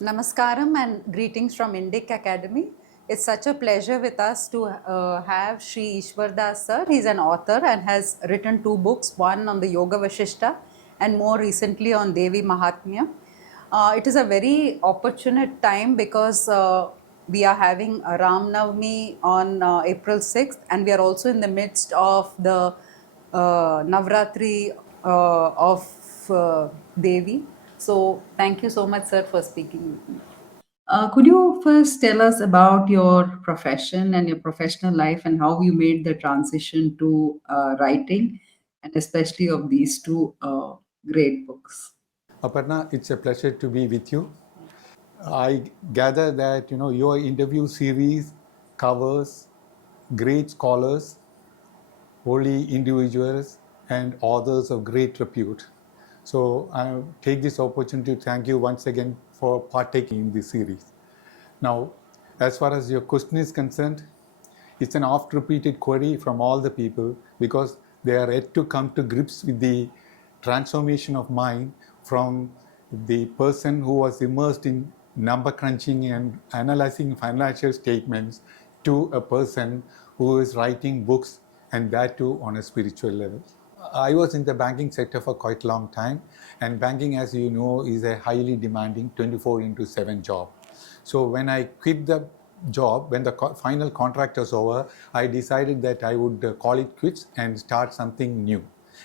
Namaskaram and greetings from Indic Academy. It's such a pleasure with us to have Shri Iswardas sir. He's an author and has written 2 books, one on the Yogavasishta and more recently on Devi Mahatmayam. It is a very opportune time because we are having a Ram Navami on April 6th and we are also in the midst of the Navratri of Devi. So thank you so much, sir, for speaking with me. Could you first tell us about your profession and your professional life and how you made the transition to writing and especially of these two great books? Aparna, it's a pleasure to be with you. I gather that your interview series covers great scholars, holy individuals, and authors of great repute. So I take this opportunity to thank you once again for partaking in this series. Now, as far as your question is concerned, it's an oft-repeated query from all the people because they are yet to come to grips with the transformation of mind from the person who was immersed in number crunching and analyzing financial statements to a person who is writing books, and that too on a spiritual level. I was in the banking sector for quite a long time, and banking, as you know, is a highly demanding 24/7 job. So when I quit the job, when the final contract was over, I decided that I would call it quits and start something new.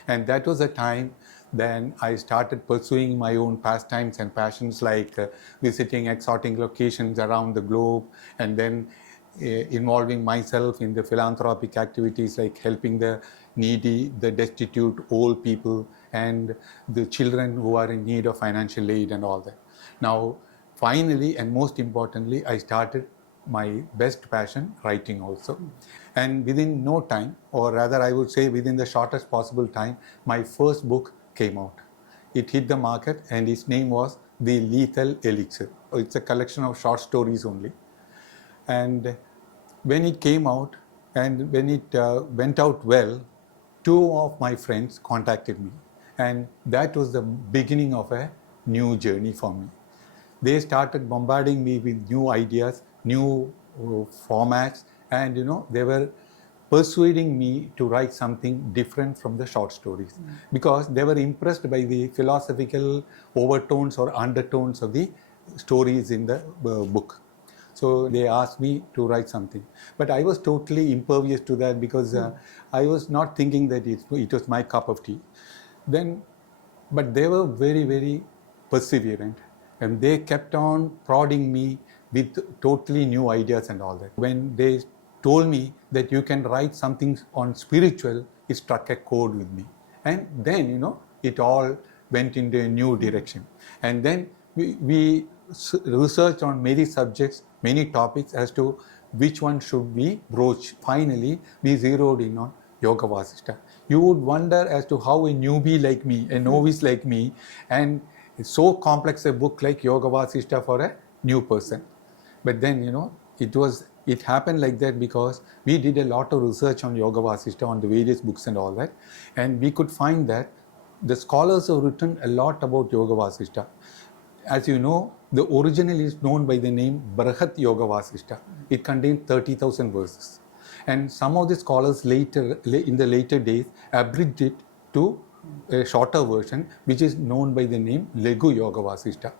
And that was the time then I started pursuing my own pastimes and passions, like visiting exotic locations around the globe, and then involving myself in the philanthropic activities like helping the needy, the destitute, old people, and the children who are in need of financial aid and all that. Now, finally, and most importantly, I started my best passion, writing also. And within no time, or rather I would say within the shortest possible time, my first book came out. It hit the market and its name was The Lethal Elixir. It's a collection of short stories only. And when it came out and when it went out well, two of my friends contacted me. And that was the beginning of a new journey for me. They started bombarding me with new ideas, new formats, and they were persuading me to write something different from the short stories because they were impressed by the philosophical overtones or undertones of the stories in the book. So they asked me to write something. But I was totally impervious to that because I was not thinking that it was my cup of tea. But they were very, very perseverant, and they kept on prodding me with totally new ideas and all that. When they told me that you can write something on spiritual, it struck a chord with me. And then, it all went into a new direction. And then we researched on many subjects, many topics as to which one should we broach. Finally, we zeroed in on Yogavasishta. You would wonder as to how a newbie like me, a novice like me, and so complex a book like Yogavasishta for a new person. But then, it happened like that because we did a lot of research on Yogavasishta, on the various books and all that. And we could find that the scholars have written a lot about Yogavasishta. As you know, the original is known by the name Brahat Yogavasishta. It contains 30,000 verses. And some of the scholars in the later days abridged it to a shorter version, which is known by the name Legu Yogavasishta.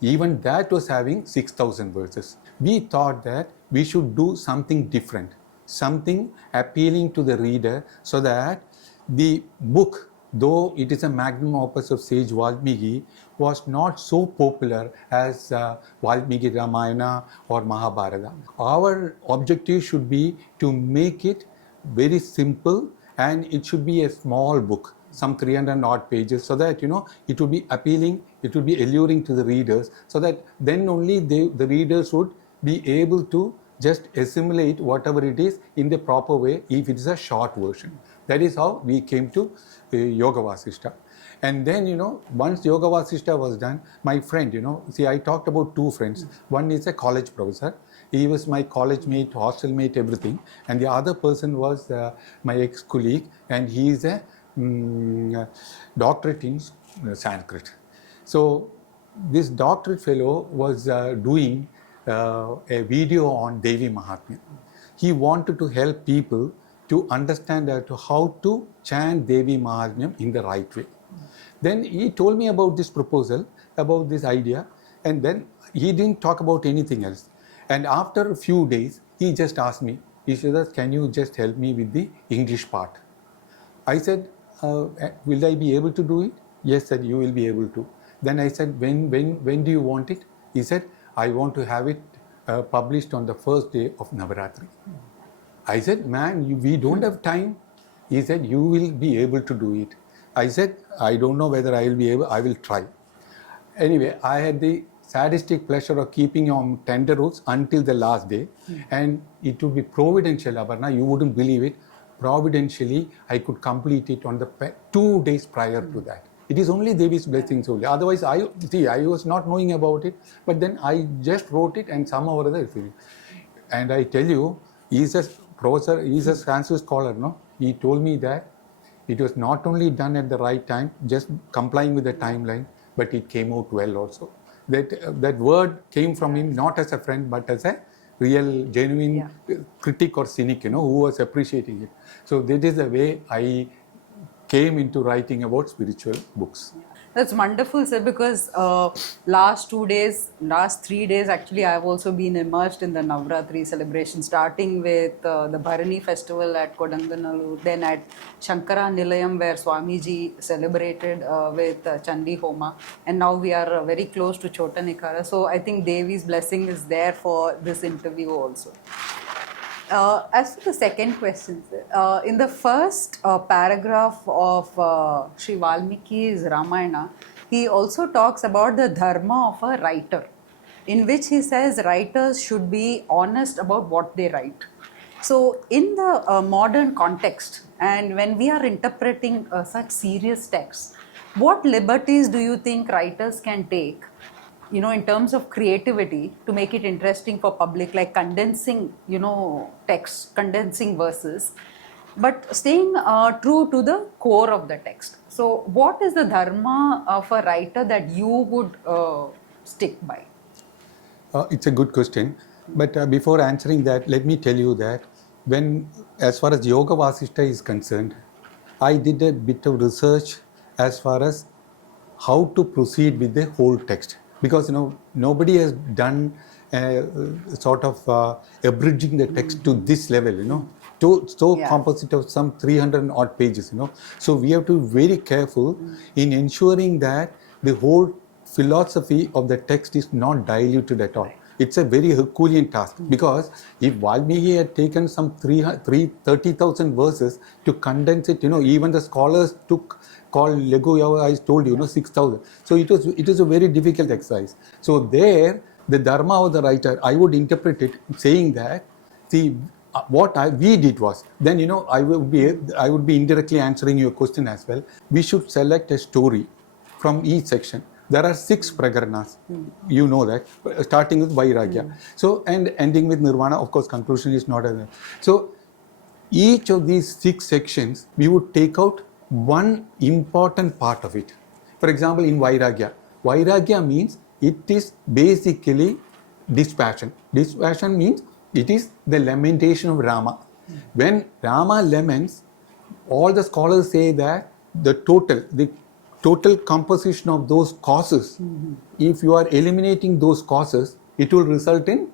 Even that was having 6,000 verses. We thought that we should do something different, something appealing to the reader, so that the book, though it is a magnum opus of sage Valmiki, was not so popular as Valmiki Ramayana or Mahabharata. Our objective should be to make it very simple, and it should be a small book, some 300 odd pages, so that it would be appealing, it would be alluring to the readers, so that then only the readers would be able to just assimilate whatever it is in the proper way if it is a short version. That is how we came to Yogavasishta. And then, once Yogavasishta was done, my friend, see, I talked about two friends. One is a college professor. He was my college mate, hostel mate, everything. And the other person was my ex-colleague, and he is a doctorate in Sanskrit. So this doctorate fellow was doing a video on Devi Mahatmyam. He wanted to help people to understand how to chant Devi Mahatmyam in the right way. Then he told me about this proposal, about this idea, and then he didn't talk about anything else. And after a few days, he just asked me, Iswardas, can you just help me with the English part? I said, will I be able to do it? Yes, sir, you will be able to. Then I said, when do you want it? He said, I want to have it published on the first day of Navaratri. I said, man, we don't have time. He said, you will be able to do it. I said, I don't know whether I will be able, I will try. Anyway, I had the sadistic pleasure of keeping on tenterhooks until the last day. And it would be providential, Aparna, you wouldn't believe it. Providentially, I could complete it on the 2 days prior to that. It is only Devi's blessings only. Otherwise, I was not knowing about it. But then I just wrote it and somehow or other. And I tell you, he's a professor, he's a Sanskrit scholar, no? He told me that it was not only done at the right time, just complying with the timeline, but it came out well also. That word came from him not as a friend, but as a real, genuine critic or cynic, who was appreciating it. So that is the way I came into writing about spiritual books. That's wonderful, sir, because last 3 days, actually, I've also been immersed in the Navratri celebration, starting with the Bharani festival at Kodanganallur, then at Shankara Nilayam, where Swamiji celebrated with Chandi Homa, and now we are very close to Chotanikara. So I think Devi's blessing is there for this interview also. As for the second question, in the first paragraph of Sri Valmiki's Ramayana, he also talks about the dharma of a writer, in which he says writers should be honest about what they write. So in the modern context, and when we are interpreting such serious texts, what liberties do you think writers can take, in terms of creativity to make it interesting for public, like condensing, text, condensing verses, but staying true to the core of the text? So what is the dharma of a writer that you would stick by? It's a good question. But before answering that, let me tell you that as far as Yogavasishta is concerned, I did a bit of research as far as how to proceed with the whole text. Because nobody has done sort of abridging the text to this level, composite of some 300 odd pages, So we have to be very careful in ensuring that the whole philosophy of the text is not diluted at all. It's a very Herculean task, because if Valmiki had taken some 30,000 verses to condense it, even the scholars called Lego, I told you, 6,000. So it was a very difficult exercise. So there, the dharma of the writer, I would interpret it saying that, what we did was, then I would be indirectly answering your question as well. We should select a story from each section. There are 6 pragaranas, you know that, starting with Vairagya. So, and ending with Nirvana, of course, conclusion is not a. So, each of these 6 sections, we would take out one important part of it. For example, in Vairagya means it is basically dispassion. Dispassion means it is the lamentation of Rama. When Rama laments, all the scholars say that the total composition of those causes, if you are eliminating those causes, it will result in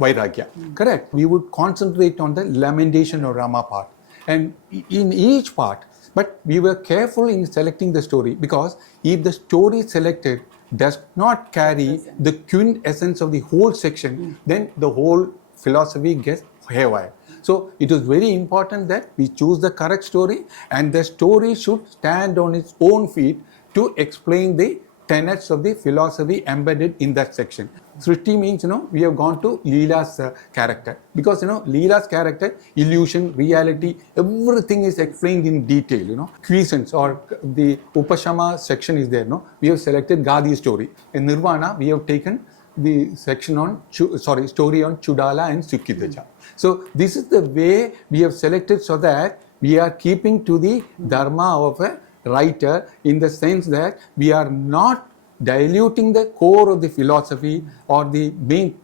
Vairagya. Correct. We would concentrate on the lamentation of Rama part. And in each part, but we were careful in selecting the story, because if the story selected does not carry the quintessence of the whole section, then the whole philosophy gets haywire. So it is very important that we choose the correct story, and the story should stand on its own feet to explain the tenets of the philosophy embedded in that section. Srishti means, we have gone to Leela's character, because, Leela's character, illusion, reality, everything is explained in detail, Quiescence or the Upashama section is there, we have selected Gadi's story. In Nirvana, we have taken the section on, story on Chudala and Sukhidaja. So this is the way we have selected, so that we are keeping to the dharma of a writer in the sense that we are not diluting the core of the philosophy or the main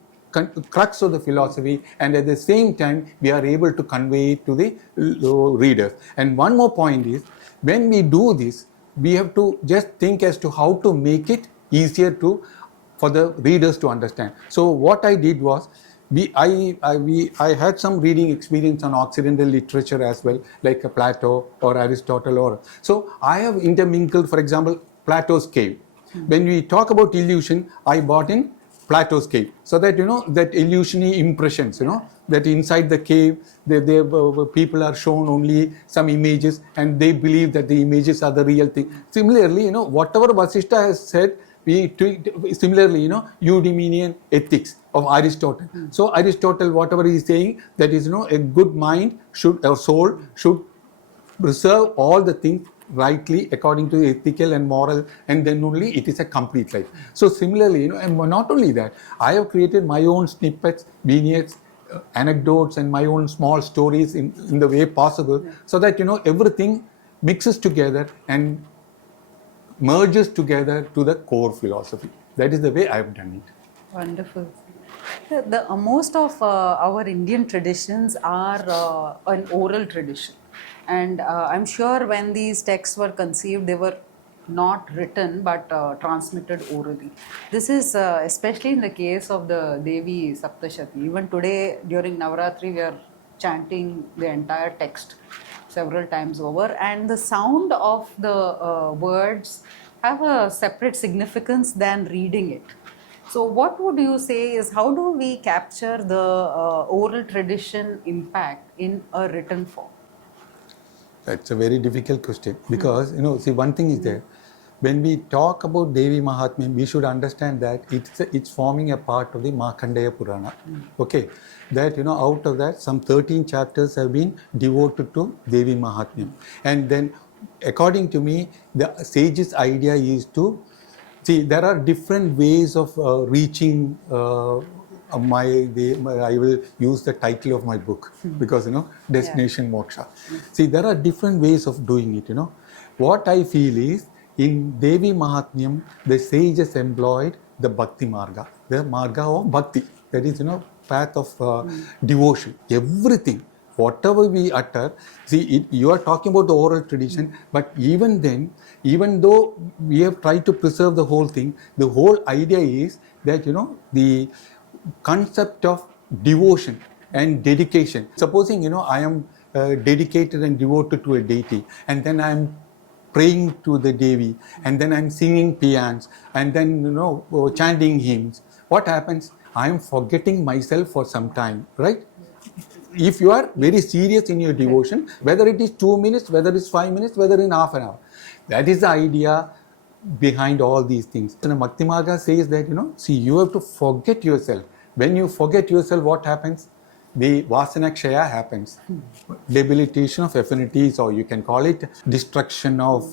crux of the philosophy, and at the same time we are able to convey it to the readers. And one more point is, when we do this, we have to just think as to how to make it easier for the readers to understand. So what I did was, I had some reading experience on Occidental literature as well, like Plato or Aristotle. So I have intermingled, for example, Plato's cave. When we talk about illusion, I brought in Plato's cave, so that that illusionary impressions, that inside the cave, people are shown only some images, and they believe that the images are the real thing. Similarly, whatever Vasistha has said, similarly, Eudemonian ethics of Aristotle. So Aristotle, whatever he is saying, that is, a good mind or soul should preserve all the things rightly according to ethical and moral, and then only it is a complete life. So similarly, and not only that, I have created my own snippets, vignettes, anecdotes, and my own small stories in the way possible, so that everything mixes together and merges together to the core philosophy. That is the way I have done it. Wonderful. Most of our Indian traditions are an oral tradition, and I'm sure when these texts were conceived, they were not written but transmitted orally. This is especially in the case of the Devi Saptasati. Even today during Navaratri, we are chanting the entire text several times over, and the sound of the words have a separate significance than reading it. So what would you say is, how do we capture the oral tradition impact in a written form? That's a very difficult question, because see, one thing is there. When we talk about Devi Mahatmyam, we should understand that it's forming a part of the Markandeya Purana. Okay, that out of that, some 13 chapters have been devoted to Devi Mahatmyam, and then according to me, the sage's idea is to see there are different ways of reaching. I will use the title of my book, because Destination Moksha. See, there are different ways of doing it. What I feel is, in Devi Mahatmyam, the sages employed the Bhakti Marga, the Marga of Bhakti, that is, path of devotion. Everything, whatever we utter, see, you are talking about the oral tradition, but even then, even though we have tried to preserve the whole thing, the whole idea is that, the concept of devotion and dedication. Supposing, I am dedicated and devoted to a deity, and then I am praying to the Devi, and then I'm singing paeans, and then chanting hymns. What happens? I'm forgetting myself for some time, right? If you are very serious in your devotion, whether it is 2 minutes, whether it's 5 minutes, whether in half an hour, that is the idea behind all these things. And Bhakti Marga says that, see, you have to forget yourself. When you forget yourself, what happens? The Vasana Kshaya happens. Debilitation of affinities, or you can call it destruction of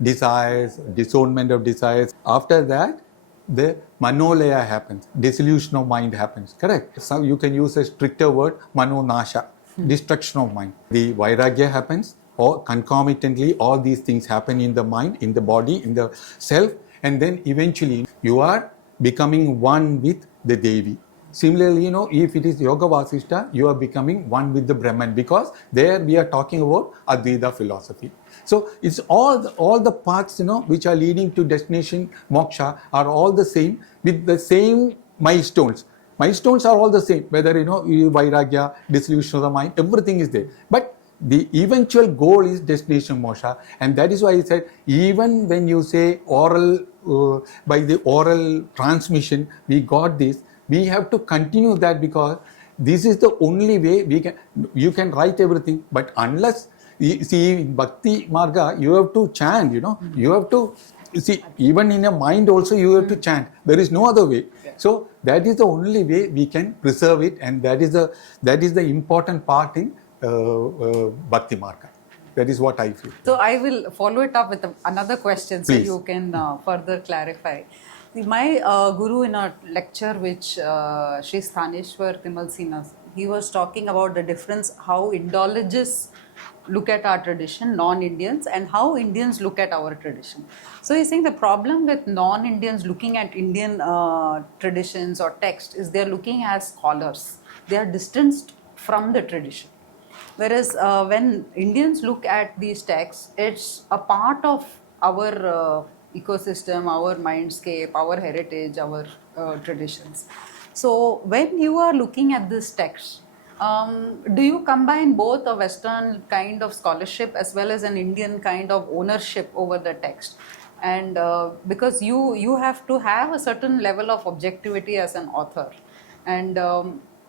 desires, disownment of desires. After that, the Manolaya happens. Dissolution of mind happens. Correct? So you can use a stricter word, Manonasha, destruction of mind. The Vairagya happens, or concomitantly all these things happen in the mind, in the body, in the self, and then eventually you are becoming one with the Devi. Similarly, if it is Yogavasishta, you are becoming one with the Brahman, because there we are talking about Advaita philosophy. So it's all the paths, which are leading to destination moksha are all the same, with the same milestones. Milestones are all the same, whether Vairagya, dissolution of the mind, everything is there. But the eventual goal is destination moksha, and that is why I said, even when you say oral, by the oral transmission, we got this. We have to continue that, because this is the only way you can write everything, but unless, see, in Bhakti Marga, you have to chant, you have to, see, even in a mind also you have to chant. There is no other way. So that is the only way we can preserve it, and that is the important part in Bhakti Marga. That is what I feel. So I will follow it up with another question, so you can further clarify. My guru, in a lecture which Shri Sthaneshwar Timal he was talking about the difference how Indologists look at our tradition, non-Indians, and how Indians look at our tradition. So he's saying the problem with non-Indians looking at Indian traditions or text is they're looking as scholars. They are distanced from the tradition. Whereas when Indians look at these texts, it's a part of our ecosystem, our mindscape, our heritage, our traditions. So when you are looking at this text, do you combine both a Western kind of scholarship as well as an Indian kind of ownership over the text? And because you have to have a certain level of objectivity as an author, and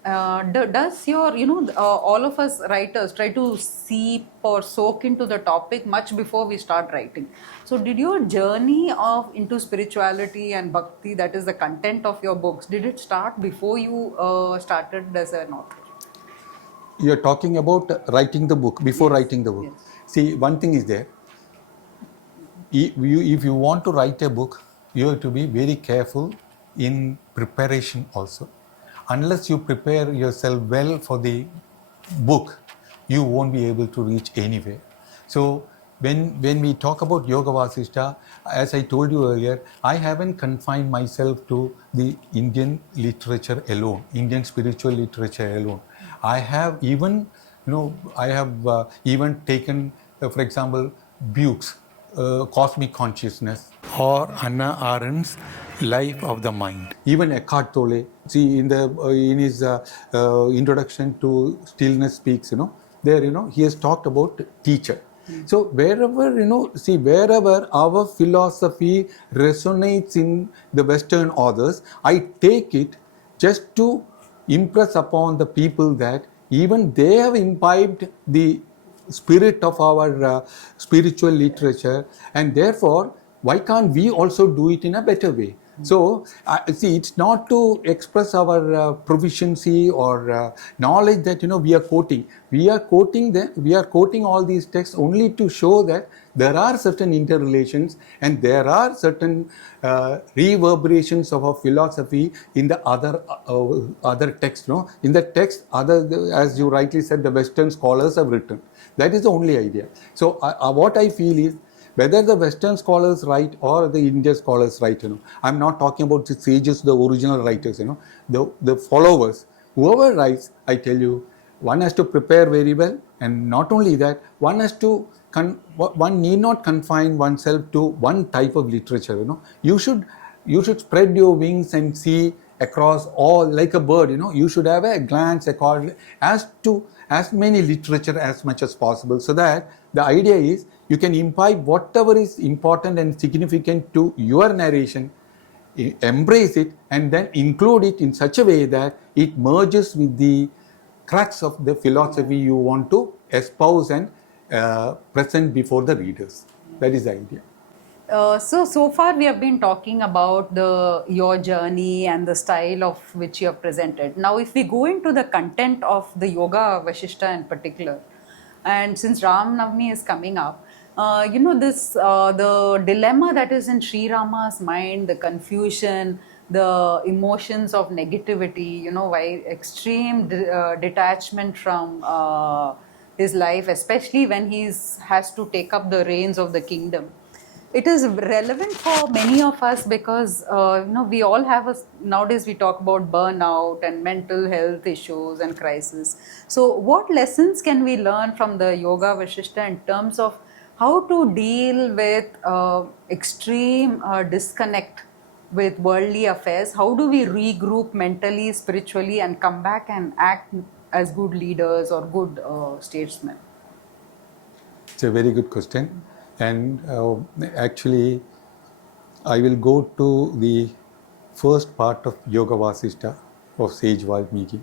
does your all of us writers try to seep or soak into the topic much before we start writing? So did your journey of into spirituality and bhakti, that is the content of your books, did it start before you started as an author? You're talking about writing the book, before writing the book. Yes. See, one thing is there. If you want to write a book, you have to be very careful in preparation also. Unless you prepare yourself well for the book, you won't be able to reach anywhere. So when we talk about Yogavasishta, as I told you earlier, I haven't confined myself to the Indian literature alone, Indian spiritual literature alone. I have even, even taken, for example, Buch's Cosmic Consciousness or Hannah Arendt's Life of the Mind. Even Eckhart Tolle, see in his introduction to Stillness Speaks, there he has talked about teacher. So wherever our philosophy resonates in the Western authors, I take it just to impress upon the people that even they have imbibed the spirit of our spiritual literature, and therefore why can't we also do it in a better way? So see, it's not to express our proficiency or knowledge that we are quoting. We are quoting all these texts only to show that there are certain interrelations and there are certain reverberations of our philosophy in the other texts. In the text, as you rightly said, the Western scholars have written. That is the only idea. So what I feel is, whether the Western scholars write or the Indian scholars write, I'm not talking about the sages, the original writers, the followers, whoever writes, I tell you, one has to prepare very well, and not only that, one need not confine oneself to one type of literature. You should spread your wings and see across all, like a bird. You should have a glance as many literature as much as possible, so that the idea is you can imbibe whatever is important and significant to your narration, embrace it, and then include it in such a way that it merges with the crux of the philosophy you want to espouse and present before the readers. That is the idea. So far we have been talking about your journey and the style of which you have presented. Now, if we go into the content of the Yogavasishta in particular, and since Ram Navami is coming up, the dilemma that is in Sri Rama's mind, the confusion, the emotions of negativity, why extreme detachment from his life, especially when he has to take up the reins of the kingdom. It is relevant for many of us because we all have nowadays we talk about burnout and mental health issues and crisis. So what lessons can we learn from the Yogavasishta in terms of how to deal with extreme disconnect with worldly affairs? How do we regroup mentally, spiritually, and come back and act as good leaders or good statesmen? It's a very good question. And actually, I will go to the first part of Yogavasishta of Sage Valmiki.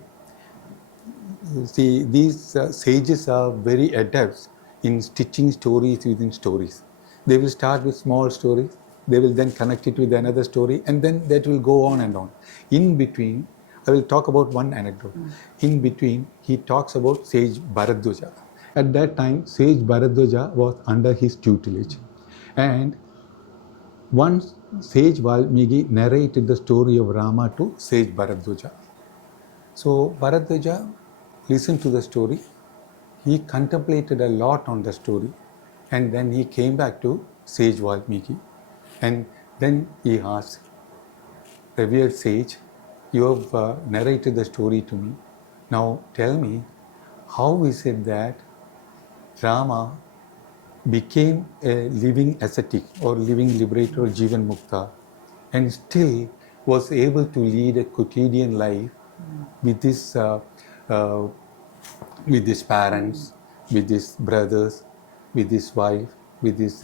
See, these sages are very adept in stitching stories within stories. They will start with small stories, they will then connect it with another story, and then that will go on and on. In between, I will talk about one anecdote. In between, he talks about Sage Bharadwaja. At that time, Sage Bharadwaja was under his tutelage. And once Sage Valmiki narrated the story of Rama to Sage Bharadwaja. So Bharadwaja listened to the story, he contemplated a lot on the story, and then he came back to sage Valmiki, and then he asked, revered sage, you have narrated the story to me. Now tell me, how is it that Rama became a living ascetic or living liberator or Jivan Mukta and still was able to lead a quotidian life with uh, with his parents, with his brothers, with his wife, with his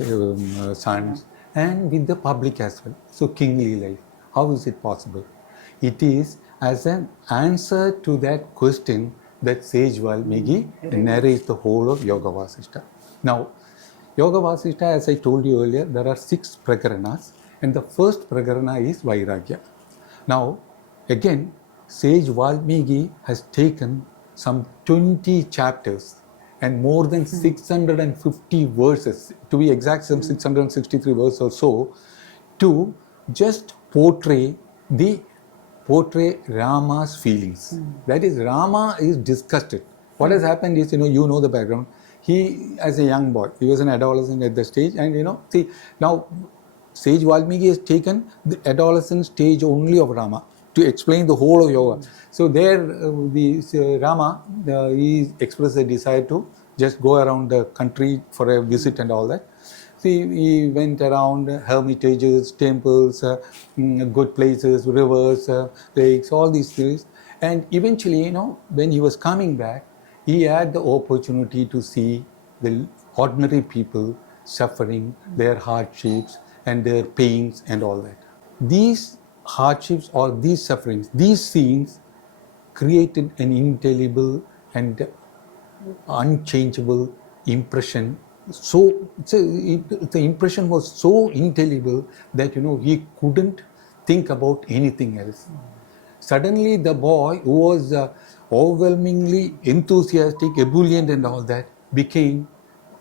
sons, and with the public as well. So, kingly life. How is it possible? It is as an answer to that question that sage Valmiki narrates the whole of Yogavasishta. Now, Yogavasishta, as I told you earlier, there are 6 prakaranas, and the first prakarana is Vairagya. Now, again, sage Valmiki has taken some 20 chapters and more than 650 verses, to be exact, some 663 verses or so, to just portray Rama's feelings. That is, Rama is disgusted. What has happened is, you know the background. He, as a young boy, he was an adolescent at the stage, and see, now sage Valmiki has taken the adolescent stage only of Rama to explain the whole of yoga. So there, Rama, he expressed a desire to just go around the country for a visit and all that. See, he went around hermitages, temples, good places, rivers, lakes, all these things. And eventually, when he was coming back, he had the opportunity to see the ordinary people suffering, their hardships and their pains and all that. These hardships or these sufferings, these scenes created an indelible and unchangeable impression. So the impression was so indelible that he couldn't think about anything else. Suddenly the boy who was overwhelmingly enthusiastic, ebullient and all that became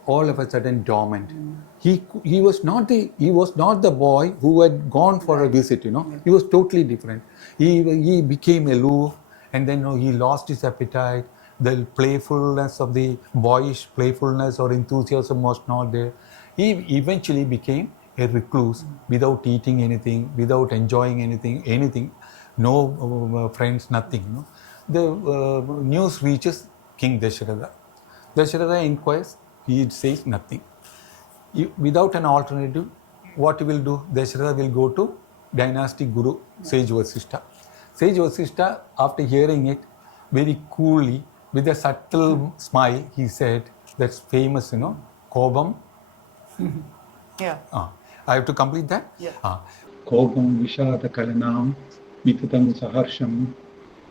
all of a sudden dormant. He was not the boy who had gone for a visit. He was totally different. He became aloof, and then he lost his appetite. The playfulness of the boyish playfulness or enthusiasm was not there. He eventually became a recluse without eating anything, without enjoying anything, no friends, nothing. The news reaches King Dasharatha. Dasharatha inquires, he says nothing. Without an alternative, what he will do? Dasharatha will go to dynastic guru, sage Vasistha. Sage Vasistha, after hearing it, very coolly, with a subtle smile, he said, that's famous, Kobam. Yeah. I have to complete that? Yeah. Kobam Vishada Kalanam Mitutam Saharsham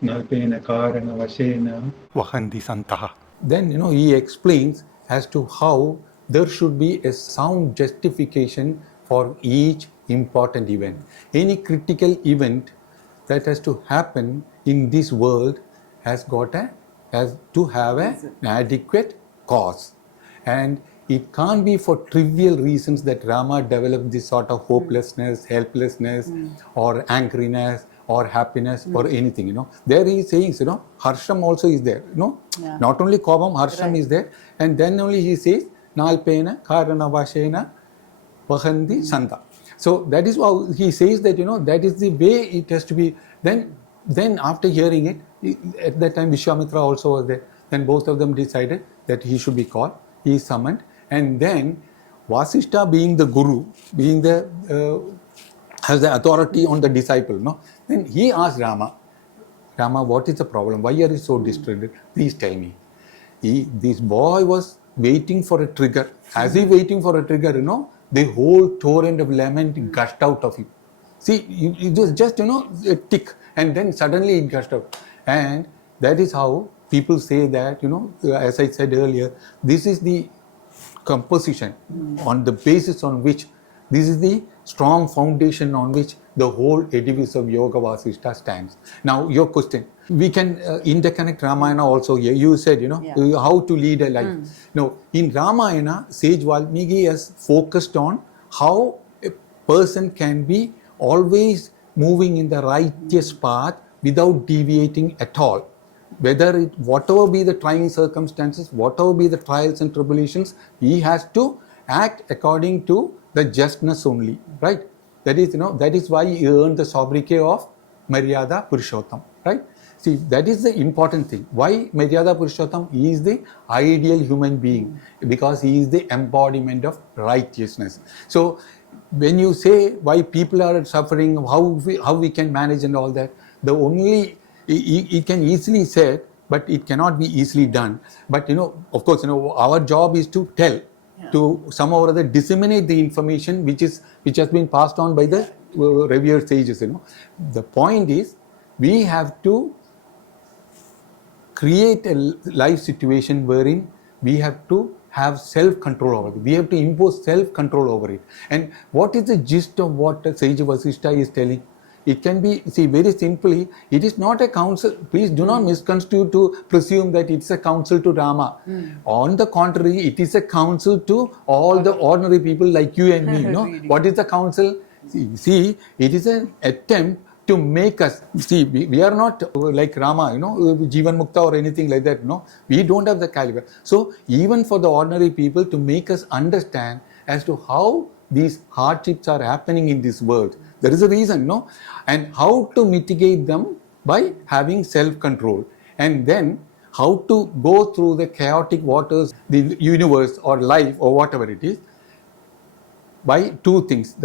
Nalpena Karana Vasena Vahandi Santaha. Then, he explains as to how there should be a sound justification for each important event. Any critical event that has to happen in this world has to have an adequate cause. And it can't be for trivial reasons that Rama developed this sort of hopelessness, helplessness, or angriness, or happiness, or anything. There he is saying, Harsham also is there. Not only Kobam, Harsham is there. And then only he says, Nalpena, Karana Vashena, Vahandi Santa. So that is how he says that, that is the way it has to be. Then after hearing it, at that time Vishwamitra also was there. Then both of them decided that he should be called. He is summoned. And then Vasistha, being the guru, has the authority on the disciple, then he asked Rama, what is the problem? Why are you so distracted? Please tell me. This boy was waiting for a trigger. As he waiting for a trigger, the whole torrent of lament gushed out of him. See, it was just, a tick, and then suddenly it gushed out. And that is how people say that, as I said earlier, this is the composition on the basis on which, this is the strong foundation on which the whole edifice of Yogavasishta stands. Now, your question, we can interconnect Ramayana also here. You said, how to lead a life. Now, in Ramayana, sage Valmiki has focused on how a person can be always moving in the righteous path without deviating at all. whatever be the trying circumstances, whatever be the trials and tribulations, he has to act according to the justness only, right? That is, that is why he earned the sobriquet of Maryada Purushottam, right? See, that is the important thing. Why Maryada Purushottam? He is the ideal human being because he is the embodiment of righteousness. So, when you say why people are suffering, how we can manage and all that, the only, it can easily said, but it cannot be easily done. But of course, our job is to tell, to somehow or other disseminate the information which has been passed on by the revered sages. The point is, we have to create a life situation wherein we have to have self-control over it. We have to impose self-control over it. And what is the gist of what Sage Vasistha is telling? It can be, see, very simply, it is not a counsel. Please do not misconstrue to presume that it's a counsel to Rama. On the contrary, it is a counsel to all the ordinary people like you and me. What is the counsel? See, it is an attempt to make us, see, we are not like Rama, Jivan Mukta or anything like that. No, we don't have the caliber. So even for the ordinary people, to make us understand as to how these hardships are happening in this world. There is a reason, and how to mitigate them by having self-control, and then how to go through the chaotic waters, the universe or life or whatever it is, by two things.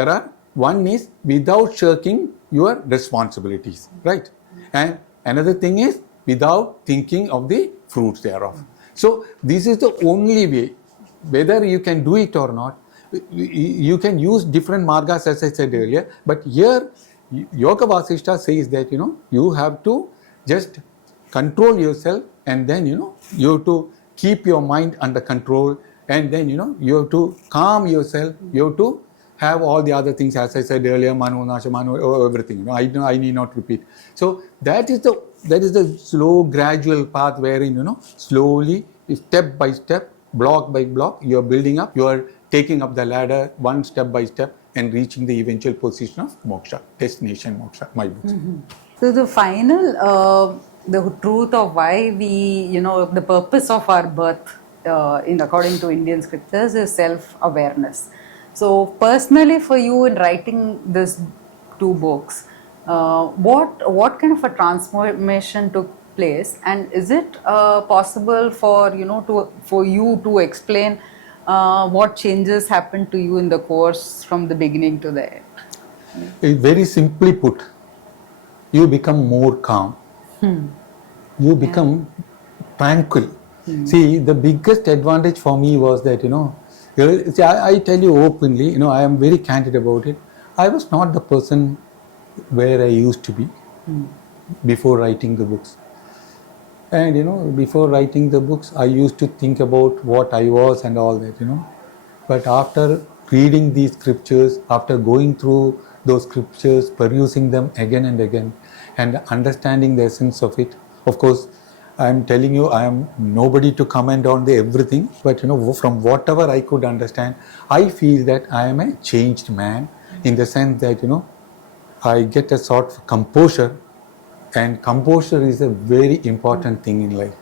One is without shirking your responsibilities, right? And another thing is without thinking of the fruits thereof. So this is the only way, whether you can do it or not. You can use different margas, as I said earlier, but here Yogavasishta says that you have to just control yourself, and then you have to keep your mind under control, and then you have to calm yourself. You have to have all the other things, as I said earlier, Manu, Nasha, Manu, everything. I need not repeat. So that is the slow, gradual path wherein slowly, step by step, block by block, you are building up. You are taking up the ladder one step by step and reaching the eventual position of moksha, destination moksha, my books. So the final, the truth of why we, the purpose of our birth, according to Indian scriptures, is self-awareness. So personally for you in writing these two books, what kind of a transformation took place, and is it possible for you to explain what changes happened to you in the course from the beginning to the end? Very simply put, you become more calm. You become tranquil. See, the biggest advantage for me was that, see, I tell you openly, I am very candid about it. I was not the person where I used to be before writing the books. And before writing the books, I used to think about what I was and all that, But after reading these scriptures, after going through those scriptures, perusing them again and again, and understanding the essence of it, of course, I am telling you, I am nobody to comment on the everything, but from whatever I could understand, I feel that I am a changed man, in the sense that, I get a sort of composure. And composure is a very important thing in life.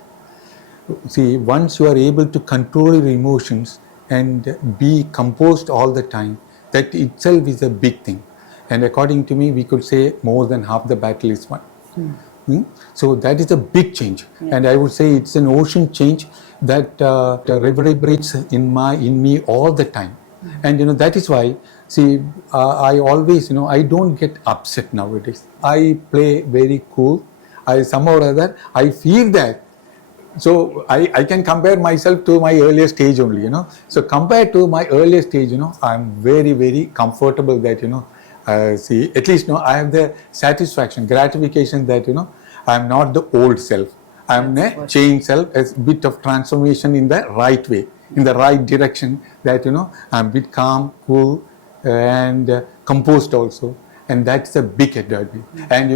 See, once you are able to control your emotions and be composed all the time, that itself is a big thing. And according to me, we could say more than half the battle is won. So that is a big change. And I would say it's an ocean change that reverberates in me all the time. And that is why, see, I always, I don't get upset nowadays. I play very cool. I somehow or other, I feel that. So I can compare myself to my earlier stage only, So compared to my earlier stage, I'm very, very comfortable that, see, at least, I have the satisfaction, gratification that, I'm not the old self. I'm a changed self, a bit of transformation in the right way, in the right direction, that, I'm a bit calm, cool, and composed also. And that's a big advantage. And,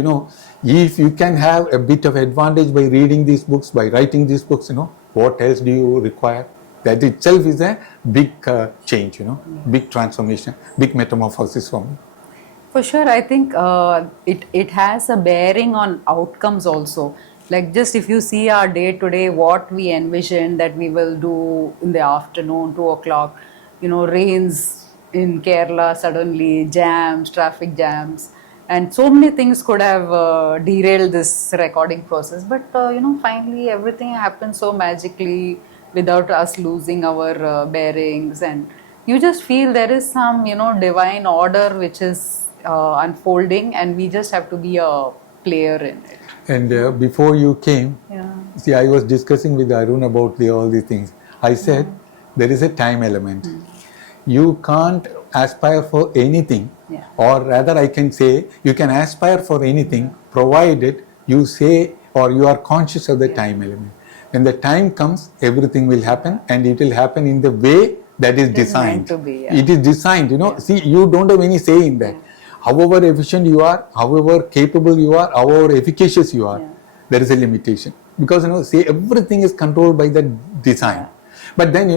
if you can have a bit of advantage by reading these books, by writing these books, what else do you require? That itself is a big change, big transformation, big metamorphosis for me. For sure, I think it has a bearing on outcomes also. Like just if you see our day today, what we envision that we will do in the afternoon, 2 o'clock, rains in Kerala suddenly, jams, traffic jams, and so many things could have derailed this recording process. But finally everything happens so magically without us losing our bearings, and you just feel there is some divine order which is unfolding, and we just have to be a player in it. And before you came, see, I was discussing with Arun about all these things. I said there is a time element. You can't aspire for anything, or rather, I can say you can aspire for anything provided you say or you are conscious of the time element. When the time comes, everything will happen, and it will happen in the way that is designed. Meant to be, It is designed, See, you don't have any say in that. However efficient you are, however capable you are, however efficacious you are, there is a limitation. Because, say everything is controlled by the design. But then,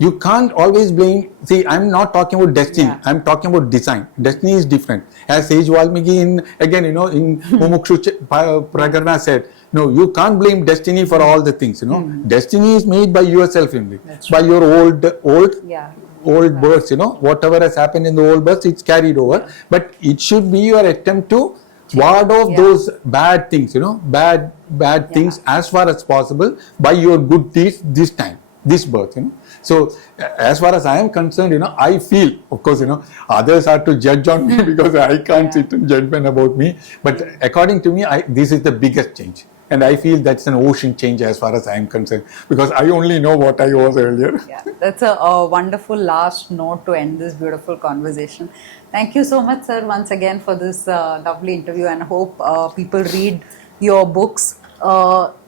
you can't always blame, see, I'm not talking about destiny, I'm talking about design. Destiny is different. As Sage Valmiki in Moksha Prakarana said, no, you can't blame destiny for all the things, Destiny is made by yourself only, by your old births, whatever has happened in the old births, it's carried over. But it should be your attempt to ward off those bad things, bad things as far as possible by your good deeds this time, this birth, So, as far as I am concerned, I feel, of course, others are to judge on me because I can't sit and judgment about me. But according to me, this is the biggest change. And I feel that's an ocean change as far as I am concerned, because I only know what I was earlier. Yeah, that's a wonderful last note to end this beautiful conversation. Thank you so much, sir, once again for this lovely interview, and hope people read your books.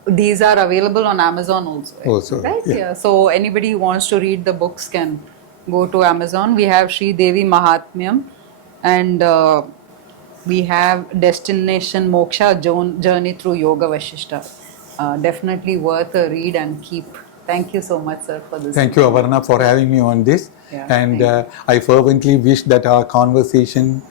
These are available on Amazon also, right? Yeah. So anybody who wants to read the books can go to Amazon. We have Sri Devi Mahatmyam, and we have Destination Moksha Journey through Yogavasishta. Definitely worth a read and keep. Thank you so much, sir, for this. Thank you, Avarna, for having me on this. And I fervently wish that our conversation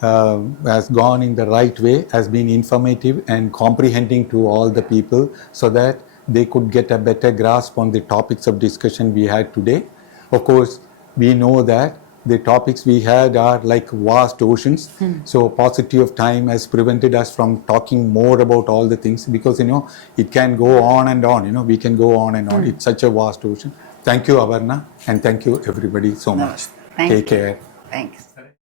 has gone in the right way, has been informative and comprehending to all the people, so that they could get a better grasp on the topics of discussion we had today. Of course, we know that the topics we had are like vast oceans. So paucity of time has prevented us from talking more about all the things, because it can go on and on, we can go on and on. It's such a vast ocean. Thank you, Avarna, and thank you everybody so much. Take care. Thanks.